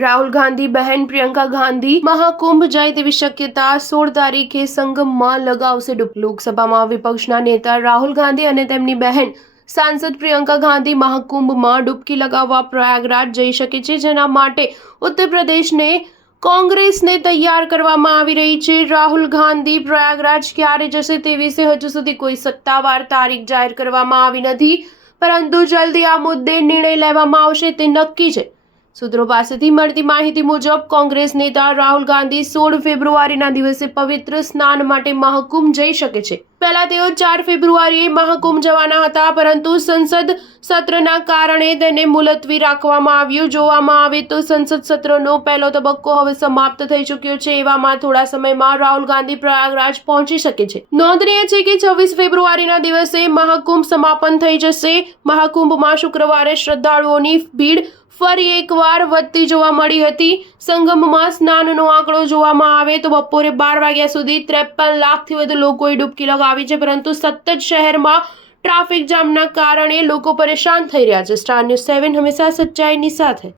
રાહુલ ગાંધી બહેન પ્રિયંકા ગાંધી મહાકુંભ જાય તેવી શક્યતા 16 તારીખે સંગમમાં લગાવશે ડૂબ। લોકસભામાં વિપક્ષના નેતા રાહુલ ગાંધી અને તેમની બહેન સાંસદ પ્રિયંકા ગાંધી મહાકુંભમાં ડૂબકી લગાવવા પ્રયાગરાજ જઈ શકે છે, જેના માટે ઉત્તર પ્રદેશને કોંગ્રેસને તૈયાર કરવામાં આવી રહી છે। રાહુલ ગાંધી પ્રયાગરાજ ક્યારે જશે તે વિશે હજુ સુધી કોઈ સત્તાવાર તારીખ જાહેર કરવામાં આવી નથી, પરંતુ જલ્દી આ મુદ્દે નિર્ણય લેવામાં આવશે તે નક્કી છે। સૂત્રો પાસેથી મળતી માહિતી મુજબ કોંગ્રેસ નેતા રાહુલ ગાંધી 16 ફેબ્રુઆરીના દિવસે પવિત્ર સ્નાન માટે મહાકુંભ જઈ શકે છે। પહેલા તેઓ 4 ફેબ્રુઆરીએ મહાકુંભ જવાના હતા, પરંતુ સંસદ સત્રના કારણે તેને મુલતવી રાખવામાં આવ્યું। જોવામાં આવે તો સંસદ સત્રનો પહેલો તબક્કો હવે સમાપ્ત થઈ ચૂક્યો છે। એવામાં થોડા સમયમાં રાહુલ ગાંધી પ્રયાગરાજ પહોંચી શકે છે। નોંધનીય છે કે 26 ફેબ્રુઆરીના દિવસે મહાકુંભ સમાપન થઈ જશે। મહાકુંભમાં શુક્રવારે શ્રદ્ધાળુઓની ભીડ ફરી એકવાર વધતી જોવા મળી હતી। સંગમમાં સ્નાનનો આંકડો જોવામાં આવે તો બપોરે 12 વાગ્યા સુધી 53 લાખથી વધુ લોકોએ ડૂબકી લગાવી છે, પરંતુ સતત શહેરમાં ટ્રાફિક જામના કારણે લોકો પરેશાન થઈ રહ્યા છે। સ્ટાર ન્યૂઝ 7 હંમેશા સચ્ચાઈની સાથે।